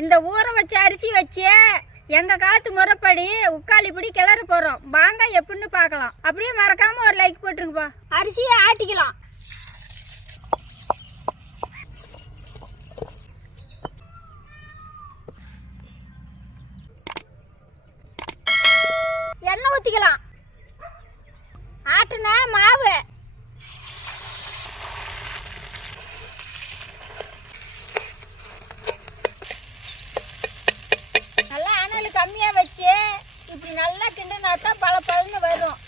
இந்த ஊற வச்ச அரிசி வச்சு எங்க காலத்து முறைப்படி உக்காளிப்படி கிளற போறோம். வாங்க எப்படின்னு பார்க்கலாம். அப்படியே மறக்காம ஒரு லைக் போட்டுருங்கப்பா. அரிசியை ஆட்டிக்கலாம். எண்ணெய் ஊற்றிக்கலாம். ஆட்டுன மாவு நல்லா அனல் கம்மியாக வச்சு இப்படி நல்லா கிண்டுனா தான் பல பலன்னு வரும்.